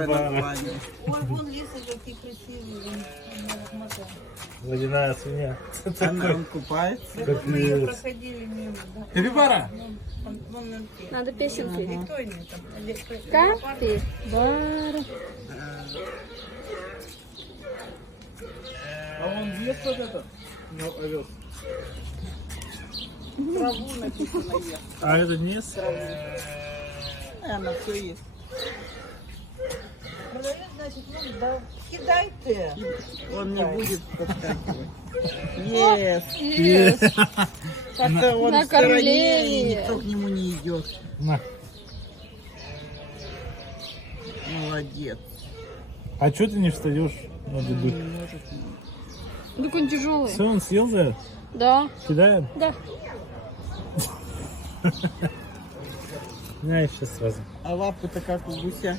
Капибара. название. Ой, вон лисы какие красивые. Водяная свинья. Он купается. Вот мы ее проходили мимо. Да. Капибара. Вон на руке. Надо песенки. Никто не там. Капибара. А он ест вот этот? Ну, овес. Траву написано ест. А это не ест? Она все ест. Продавец, значит, ну да. Кидай ты. Он не будет подскакивать. Ест. Есть. Как-то он на в стороне, кормлении. и никто к нему не идет. На. Молодец. А что ты не встаешь? Надо Не быть. может. Так он тяжелый. Все, он съел за это? Да. Кидает? Да. На, еще сразу. А лапы-то как у гуся.